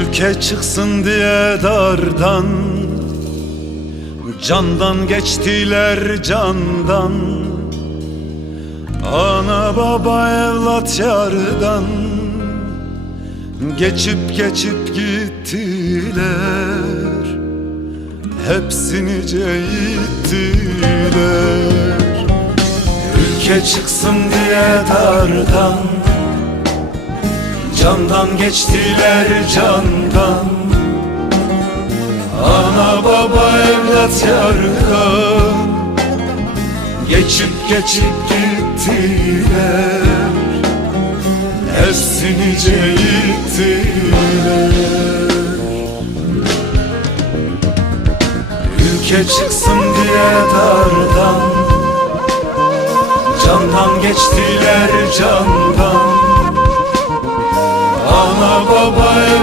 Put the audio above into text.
Ülke çıksın diye dardan Candan geçtiler candan. Ana baba evlat yardan Geçip geçip gittiler. Hepsini eğittiler Ülke çıksın diye dardan Candan geçtiler candan. Ana baba evlat yardan Geçip geçip gittiler. Hepsini eğittiler Ülke çıksın diye dardan. Candan geçtiler candan Ana baba evlat